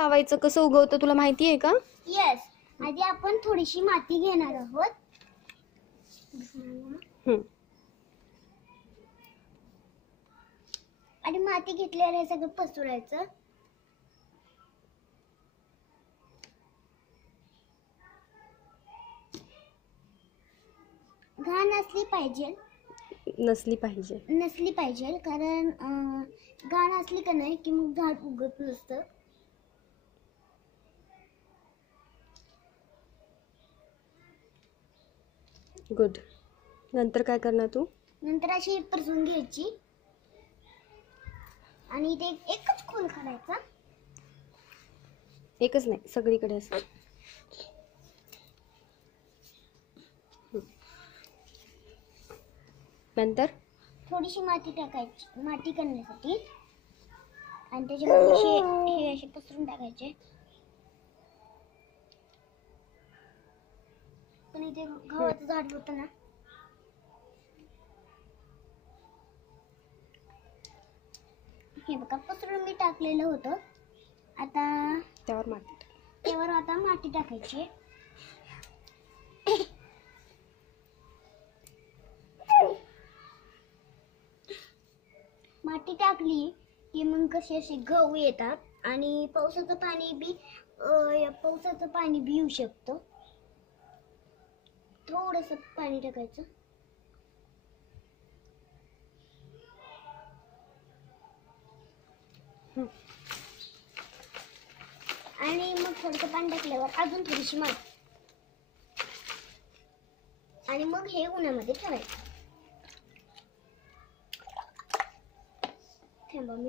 लावायचं, कसं उगवतं तुला माहिती आहे का? येस. आधी आपण थोडीशी माती घेणार आहोत. आणि माती घेतल्यावर हे सगळं पसरायचं. घाण नसली पाहिजे कारण घाण असली का नाही की मग झाड उगत नसतं. गुड. नंतर काय करणार तू? नंतर अशी परतून घ्यायची आणि ते एकच खोल काढायचा. एकच नाही, सगळीकडे असं. नंतर थोडीशी माती टाकायची, माती करण्यासाठी. आणि त्याच्यामध्ये हे असे पसरून टाकायचे. पण इथे गव्हाचं झाड होतं ना, हे बघा पसरून मी टाकलेलं होतं. आता त्यावर आता माती टाकायची. माती टाकली की मग कसे असे गहू येतात आणि पावसाचं पाणी बी येऊ शकतं. थोडंसं पाणी टाकायचं. आणि मग थोडंसं पाणी टाकल्यावर अजून थोडीशी माती आणि मग हे उन्हामध्ये ठेवायचं. थांबा मी